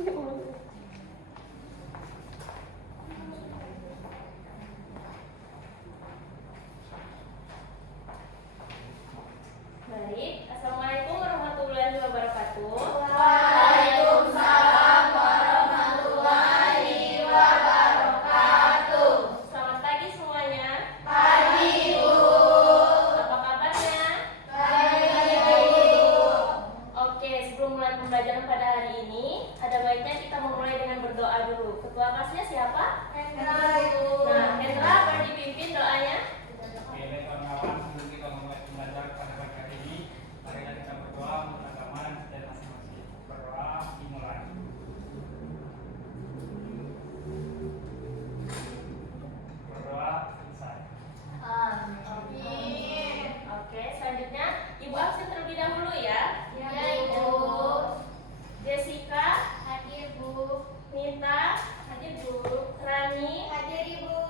Baik, Assalamualaikum warahmatullahi wabarakatuh. Waalaikumsalam warahmatullahi wabarakatuh. Selamat pagi semuanya. Pagi, Bu. Apa kabarnya? Baik. Oke, sebelum mulai pembelajaran pada hari ini, ada baiknya kita memulai dengan berdoa dulu. Ketua kelasnya siapa? Nah, Hendra, boleh dipimpin doanya? Oke, baik kawan-kawan, sebelum kita memulai pembelajaran pada pagi hari ini, marilah kita berdoa untuk agama dan setiap masing-masing. Berdoa dimulai. Berdoa selesai. Amin. Oke, selanjutnya Ibu absen terlebih dahulu ya. Ya, Ibu. Jessica, Hadir, Bu. Nita, hadir Bu. Rani, Hadir, Ibu.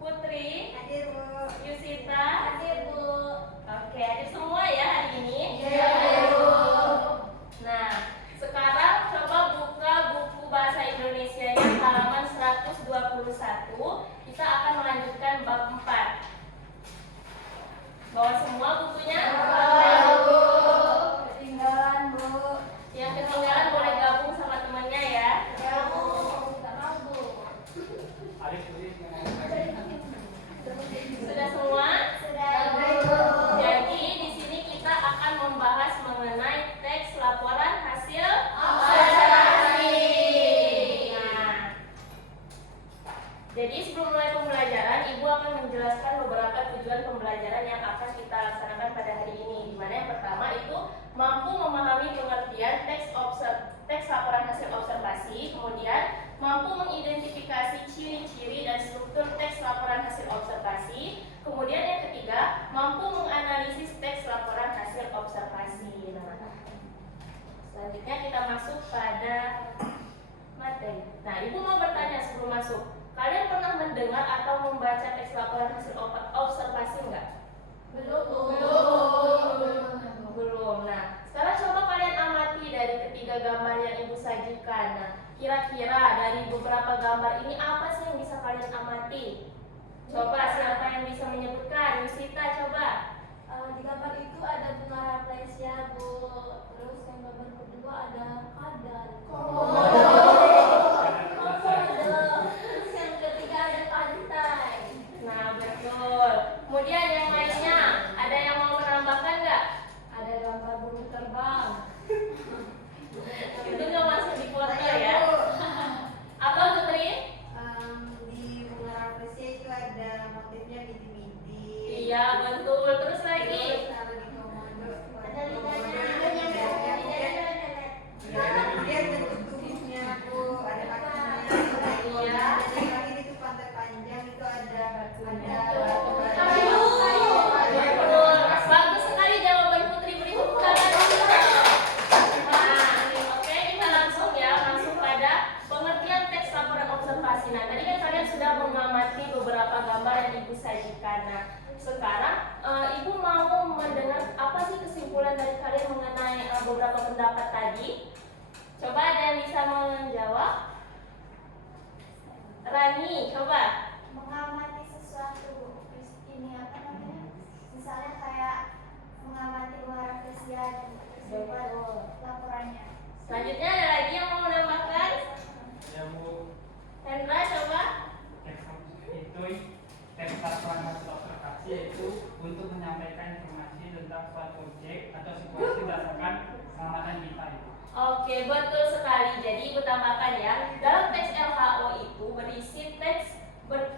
Putri, Hadir, Bu. Yusita. Hadir, Bu. Oke, hadir semua ya hari ini. Ya, Bu. Nah, sekarang coba buka buku bahasa Indonesianya halaman 121. Kita akan melanjutkan bab 4. Bawa semua bukunya? Bu. Ketinggalan, Bu. Yang ketinggalan boleh gabung sama temannya ya. Ya, Bu. Nggak mau, Bu. Arif, tulis yang mau lagi. Sudah semua? Sudah, Bu. Jadi di sini kita akan membahas mengenai teks laporan hasil Observasi. Nah, jadi sebelum mulai pembelajaran, Ibu akan menjelaskan beberapa tujuan pembelajaran yang akan kita laksanakan pada hari ini. Di mana yang pertama itu mampu memahami pengertian teks laporan hasil observasi, kemudian mampu mengidentifikasi ciri-ciri dan struktur teks laporan hasil observasi, kemudian yang ketiga mampu menganalisis teks laporan hasil observasi. Nah, selanjutnya kita masuk pada materi. Nah, Ibu mau bertanya sebelum masuk. Kalian pernah mendengar atau membaca teks laporan hasil observasi enggak? Belum. Belum. Nah, sekarang coba kalian amati dari ketiga gambar yang Ibu sajikan. Nah, kira-kira dari beberapa gambar ini apa sih yang bisa kalian amati? Coba siapa yang bisa menyebutkan? Yusita coba. Di gambar itu ada bunga rafflesia, Bu. Terus yang gambar kedua ada kadal. Terus yang ketiga ada pantai. Nah, betul. Kemudian yang lainnya, ada yang mau menambahkan nggak? Ada gambar burung terbang. Itu nggak masuk di foto ya? Apa Putri? Di bunga rafflesia itu ada motifnya miti-miti. Iya, betul. Terus lagi. Terus kalau di komodo Ada lidahnya. kemudian bentuk tubuhnya, Bu, ada kakinya, Iya. dan yang ini tuh pantai panjang itu ada Kayu. Betul. Bagus sekali jawaban Putri, beri tepuk tangan dulu. Nah, oke, kita langsung ya masuk pada pengertian teks laporan observasi. Nah, tadi kan kalian sudah mengamati beberapa gambar yang Ibu sajikan. Nah, sekarang Ibu mau mendengar apa sih kesimpulan dari kalian mengenai beberapa pendapat tadi? Coba ada yang bisa menjawab? Rani, coba. Mengamati sesuatu. Terus ini apa namanya? Misalnya kayak mengamati bunga rafflesia dan terus buat laporannya. Selanjutnya ada lagi yang mau menambahkan? Ya, Bu. Hendra, coba. Teks laporan hasil observasi yaitu untuk menyampaikan informasi tentang suatu objek atau situasi berdasarkan pengamatan kita itu. Oke, betul sekali. Jadi Ibu tambahkan ya, dalam teks LHO itu berisi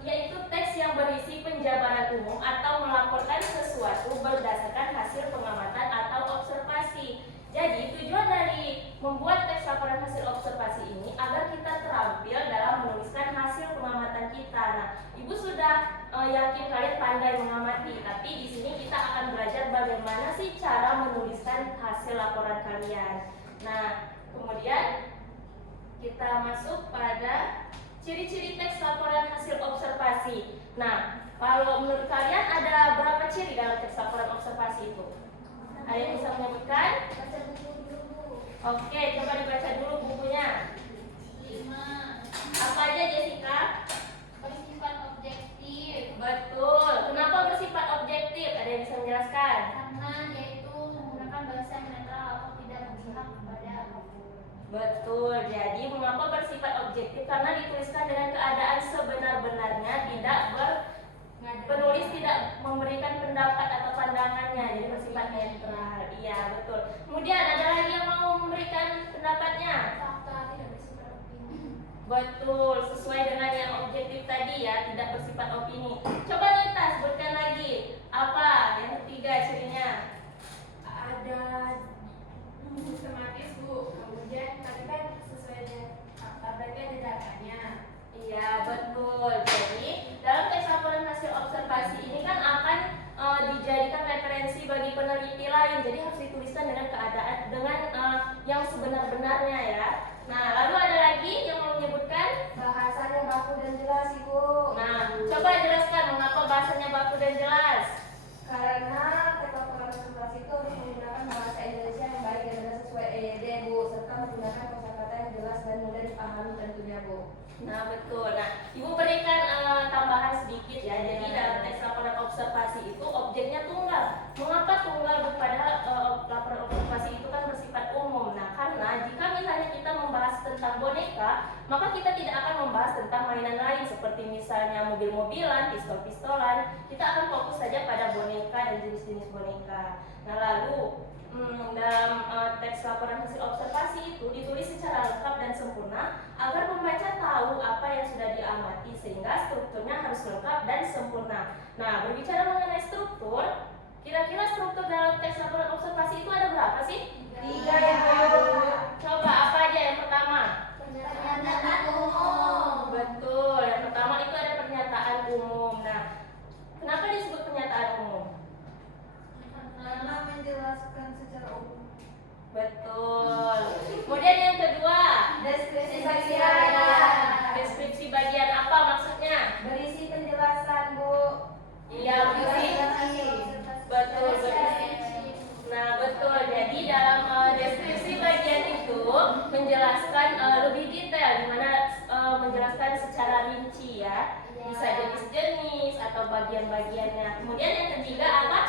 yaitu teks yang berisi penjabaran umum atau melaporkan sesuatu berdasarkan hasil pengamatan atau observasi. Jadi tujuan dari membuat teks laporan hasil observasi ini agar kita terampil dalam menuliskan hasil pengamatan kita. Nah, Ibu sudah yakin kalian pandai mengamati, tapi di sini kita akan belajar bagaimana sih cara menuliskan hasil laporan kalian. Nah, kemudian kita masuk pada ciri-ciri teks laporan hasil observasi. Nah, kalau menurut kalian ada berapa ciri dalam teks laporan observasi itu? Ada yang bisa menyebutkan? Baca buku dulu, Bu. Oke, coba dibaca dulu buku bukunya? 5. Apa aja Jessica? Bersifat objektif Betul. Kenapa bersifat objektif? Ada yang bisa menjelaskan? karena dia itu menggunakan bahasa yang netral atau tidak berpihak kepada apapun. Betul. Jadi mengapa bersifat objektif? Karena dituliskan dengan keadaan sebenar-benarnya, tidak penulis tidak memberikan pendapat atau pandangannya, jadi bersifat netral. Iya, betul. Kemudian ada lagi yang mau memberikan pendapatnya? Fakta tidak bersifat opini. Betul, sesuai dengan yang objektif tadi ya, tidak bersifat opini. Coba Nita sebutkan lagi. Apa yang ketiga cirinya? Ada sistematis Bu, kemudian tadi kan sesuai dengan fakta berarti ada datanya. Iya, betul. Jadi dalam teks laporan hasil observasi ini kan akan dijadikan referensi bagi peneliti lain. Jadi harus dituliskan dengan keadaan yang sebenar-benarnya ya. Nah, lalu ada lagi yang mau menyebutkan? Bahasanya baku dan jelas Ibu. Nah, coba jelaskan mengapa bahasanya baku dan jelas. Karena teks laporan observasi itu harus menggunakan bahasa Indonesia yang baik dan benar sesuai EYD Bu, serta menggunakan kosakata yang jelas dan mudah dipahami tentunya Bu. Nah, betul. Nah, Ibu berikan tambahan sedikit ya. Jadi dalam teks laporan observasi itu objeknya tunggal. Mengapa tunggal? Padahal laporan observasi itu kan bersifat umum. Nah, karena jika misalnya kita membahas tentang boneka, maka kita tidak akan membahas tentang mainan lain seperti misalnya mobil-mobilan, pistol-pistolan. Kita akan fokus saja pada boneka dan jenis-jenis boneka. Nah, lalu dalam teks laporan hasil observasi itu ditulis secara lengkap dan sempurna agar pembaca tahu apa yang sudah diamati sehingga strukturnya harus lengkap dan sempurna. Nah, berbicara mengenai struktur, kira-kira struktur dalam teks laporan observasi itu ada berapa sih? 3 ya Bu. Coba apa aja yang pertama? Pernyataan umum. Betul, yang pertama itu ada pernyataan umum. Nah, kenapa disebut pernyataan umum? Karena menjelaskan secara umum. Betul. Kemudian yang kedua, Deskripsi bagian. deskripsi bagian apa maksudnya? Berisi penjelasan Bu. Iya, berisi. Betul, berisi. Nah, betul. Jadi dalam deskripsi bagian itu menjelaskan lebih detail, di mana menjelaskan secara rinci ya. Bisa jenis-jenis atau bagian-bagiannya. Kemudian yang ketiga apa?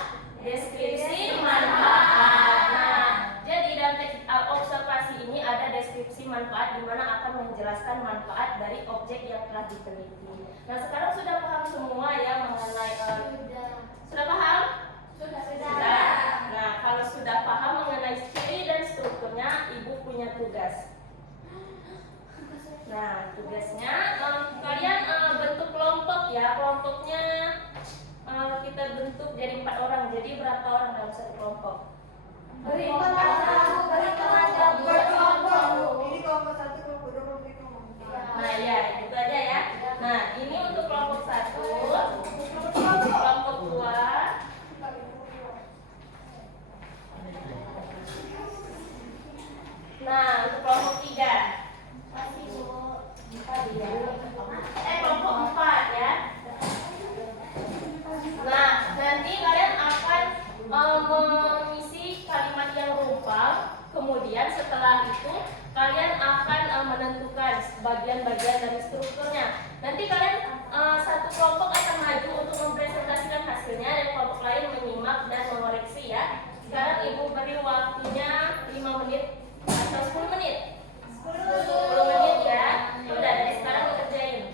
Deskripsi manfaat. Nah, jadi dalam teks observasi ini ada deskripsi manfaat di mana akan menjelaskan manfaat dari objek yang telah diteliti. Nah, sekarang sudah paham semua ya mengenai sudah paham? Sudah. Nah, kalau sudah paham mengenai ciri dan strukturnya, Ibu punya tugas. Nah, tugasnya kalian bentuk kelompok ya. Kelompoknya kita bentuk jadi 4 orang. Jadi berapa orang dalam satu kelompok? Berhitung aja Bu, berhitung aja Bu. Ini kelompok 1, kelompok 2, kelompok 3, kelompok 4. Nah, ya, itu aja ya. Nah, ini untuk kelompok 1, kelompok 2, nah, untuk kelompok 3. Kelompok 4 ya. Nah, nanti kalian akan mengisi kalimat yang rumpang. Kemudian setelah itu kalian akan menentukan bagian-bagian dari strukturnya. Nanti kalian satu kelompok akan maju untuk mempresentasikan hasilnya dan kelompok lain menyimak dan mengoreksi ya. Sekarang Ibu beri waktunya 5 menit atau 10 menit. 10 menit ya. Udah dari sekarang ngerjain.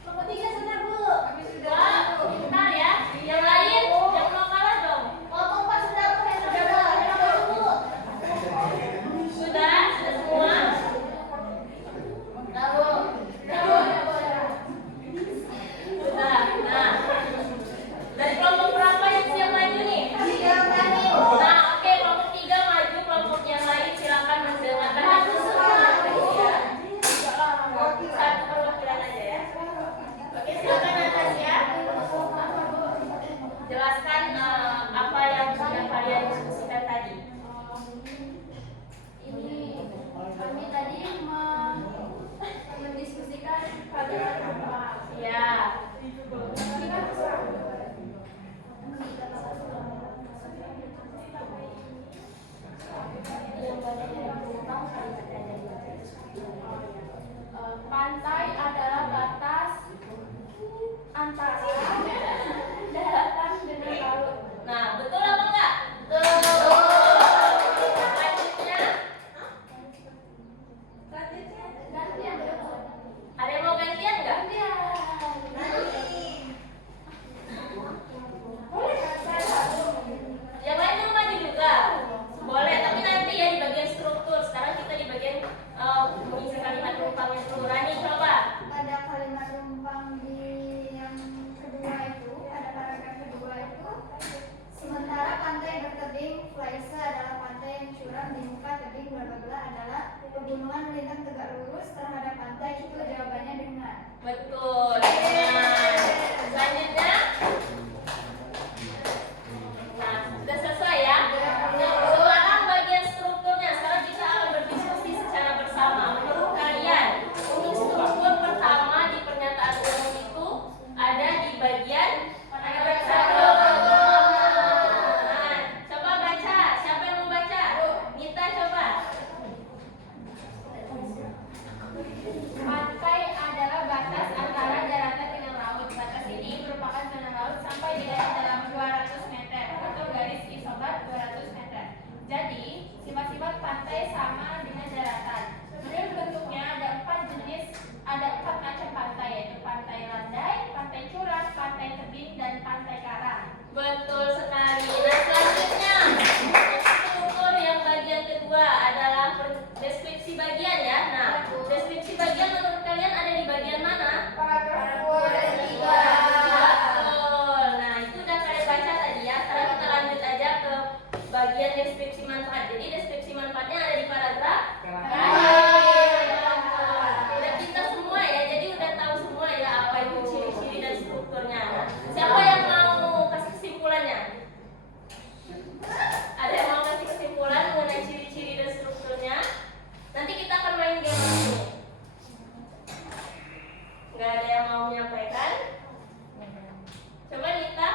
Kelompok 3 sudah Bu. Kami sudah Wah, bentar ya. Yang lain yang mau kalah dong. Kelompok 4 sudah Pantai adalah batas antara daratan dengan laut. Nah, betul apa enggak? Betul. Gantian. Ada yang mau gantian enggak? Yang lain mau maju juga? Boleh, tapi nanti ya di bagian struktur. Sekarang kita di bagian mengisi kalimat rumpangnya dulu. Rani, coba. Pada kalimat rumpang di yang kedua itu, pada paragraf kedua itu, sementara pantai bertebing Flaise adalah pantai yang curam di muka tebing bla bla bla adalah pegunungan melintang tegak lurus terhadap pantai itu jawabannya dengan. Betul. Nah, selanjutnya. Nah, sudah selesai ya. Nah, sekarang bagian strukturnya. Sekarang kita akan berdiskusi secara bersama. Menurut kalian, untuk struktur pertama di pernyataan umum itu ada di bagian satu. Nah, coba baca. Siapa yang mau baca? Nita coba. Pantai adalah batas antara daratan dengan laut. Batas ini merupakan zona laut sampai di dalam 200 meter atau garis isobar 200 meter. Jadi, sifat-sifat pantai sama dengan daratan. Menurut bentuknya ada 4 macam pantai, yaitu pantai landai, pantai curam, pantai tebing, dan pantai karang. Betul sekali. Nah, selanjutnya untuk struktur yang bagian kedua adalah deskripsi bagian ya. Nah, deskripsi bagian menurut kalian ada di bagian mana? Paragraf 2 dan 3. Betul. Nah, itu udah kalian baca tadi ya. Sekarang kita lanjut aja ke bagian deskripsi manfaat. Jadi deskripsi manfaatnya ada di paragraf udah kita semua ya. Jadi udah tahu semua ya apa itu ciri-ciri dan strukturnya. Nah, siapa yang mau kasih kesimpulannya? Ada yang mau kasih kesimpulan mengenai ciri-ciri dan strukturnya? Nanti kita akan main game ini. Nggak ada yang mau menyampaikan? Coba Nita.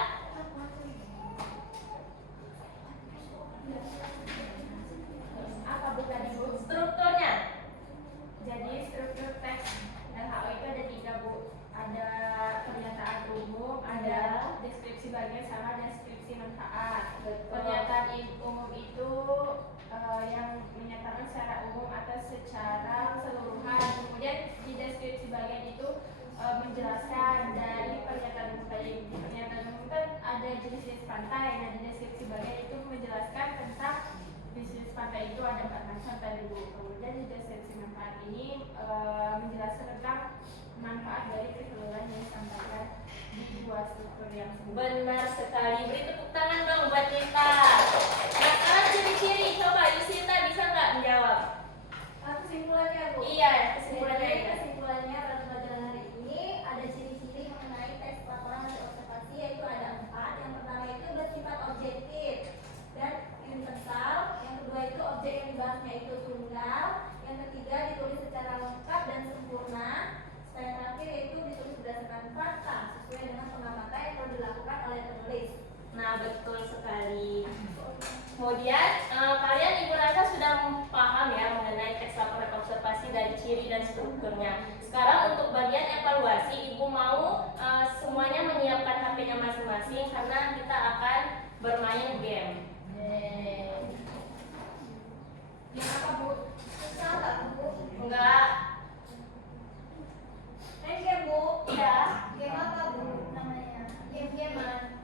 Apa Bu tadi Bu? Strukturnya. Jadi struktur teks LHO itu ada 3 Bu. Ada pernyataan umum, ada deskripsi bagian sama, deskripsi manfaat. Pernyataan umum itu yang menyatakan secara umum atau secara keseluruhan. Kemudian di deskripsi bagian itu menjelaskan dari pernyataan umum tadi. Di pernyataan umum kan ada jenis-jenis pantai. Nah, di deskripsi bagian itu menjelaskan tentang jenis pantai itu ada 4 macam tadi Bu. Kemudian di deskripsi manfaat ini menjelaskan tentang manfaat dari keseluruhan yang disampaikan di 2 struktur yang benar sekali. Beri tepuk tangan dong buat kita. Nah, sekarang ciri-ciri. Coba Yusita bisa nggak menjawab? Kesimpulannya Bu. Iya, kesimpulannya Jadi, ya. kesimpulannya pada pelajaran hari ini ada ciri-ciri mengenai teks laporan hasil observasi, yaitu ada 4. Yang pertama itu bersifat objektif dan universal. Yang kedua itu objek yang dibahasnya itu tunggal. Yang ketiga ditulis secara lengkap dan sempurna. Yang terakhir yaitu ditulis berdasarkan fakta sesuai dengan pengamatan yang telah dilakukan oleh penulis. Nah, betul sekali. Kemudian kalian Ibu rasa sudah paham ya mengenai teks laporan observasi dari ciri dan strukturnya. Sekarang untuk bagian evaluasi, Ibu mau semuanya menyiapkan HP-nya masing-masing karena kita akan bermain game. Game apa Bu? Susah nggak Bu? Enggak. Game Bu? Iya. Game apa Bu namanya? Game-gamean.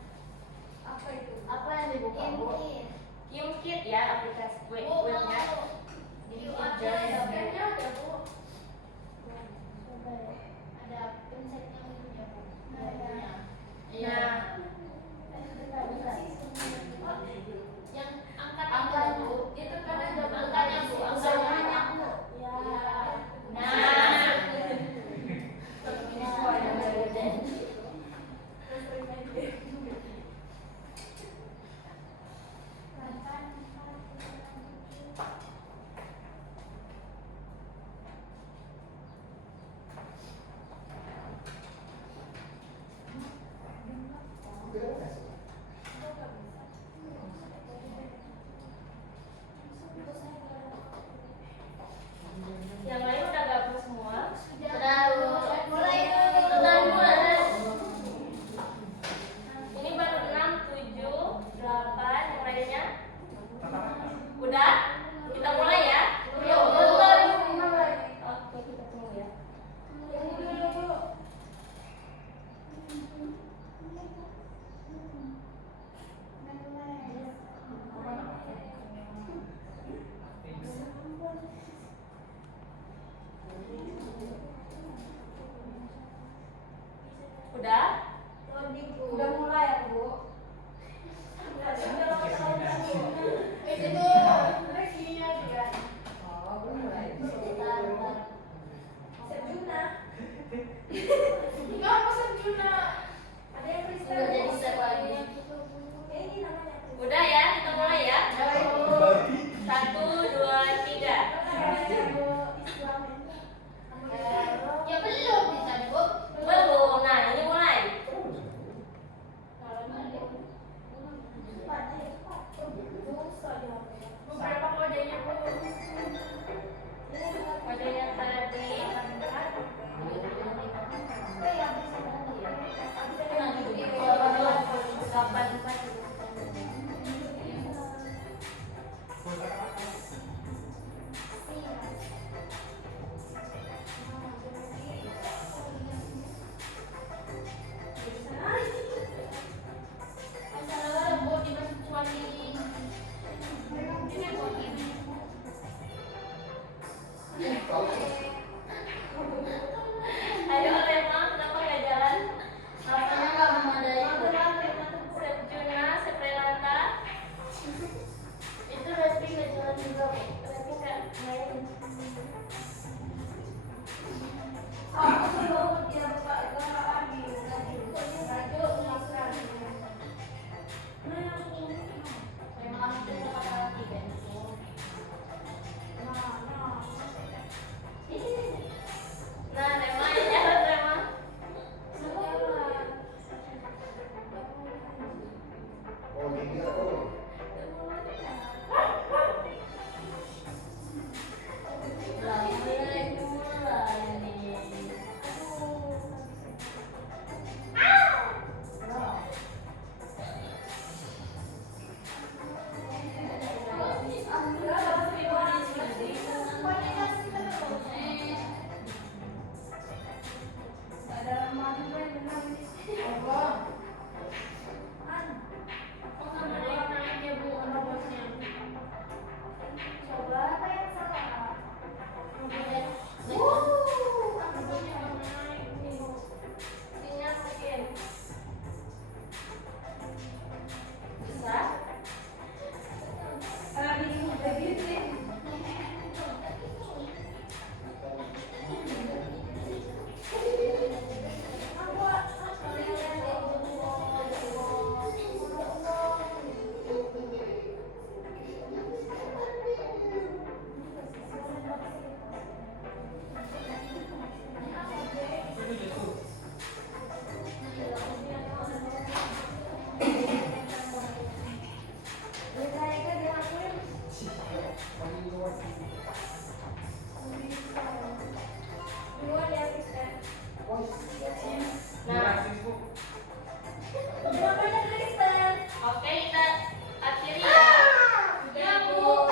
Apa itu? Apa yang dibuka Bu? Game. Gamekit ya, aplikasi webnya. Ada Gamekit. ada Bu. Ada pencetnya ininya Bu. Iya. Yang angkat Angka Bu, itu kan ada angkanya Bu, angkanya. Bu. Ya. Udah? Loading Bu. Udah mulai ya Bu? Itu reaksinya dia. Oh, belum mulai. Sejuna. Enggak, masa Juna? Ada yang freestyle. Udah jadi step lagi. Ini namanya. Udah ya, kita mulai ya. 1, 2, 3. Islam. Ya belum bisa Bu. Belum. Nah, ini mulai. Beberapa kodenya Bu. Kode yang tadi. Masalah Bu dibahas kecuali ini Bu ini. Ayo Rema, kenapa nggak jalan? Rasanya nggak memadai Bu. Sepjuna, Seprenata. Itu Resti nggak jalan juga Bu. Tapi nggak main. Aku belum dia buka lagi. Memang itu kata tiga Bu. Nah, Rema, ya jalan Rema. Nah, oke kita akhiri ya. Ya Bu.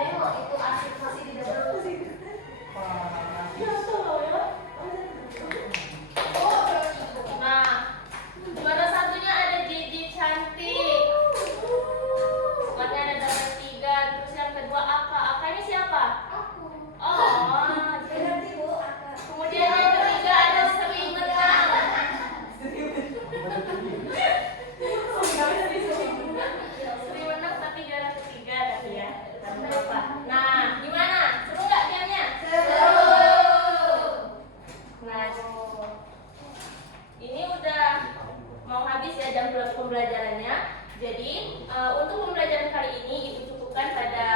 Nengok itu asik masih di dalam. Nah, juara satunya ada Gigi cantik. Squadnya ada dapat 3. Terus yang kedua Aka. Akanya siapa? Oh. Kemudian yang ketiga ada Sri Menang. Sri Menang tapi juara ketiga tadi ya. Nah, gimana? Seru nggak gamenya? Nah, ini udah mau habis ya jam pembelajarannya. Jadi untuk pembelajaran kali ini Ibu cukupkan pada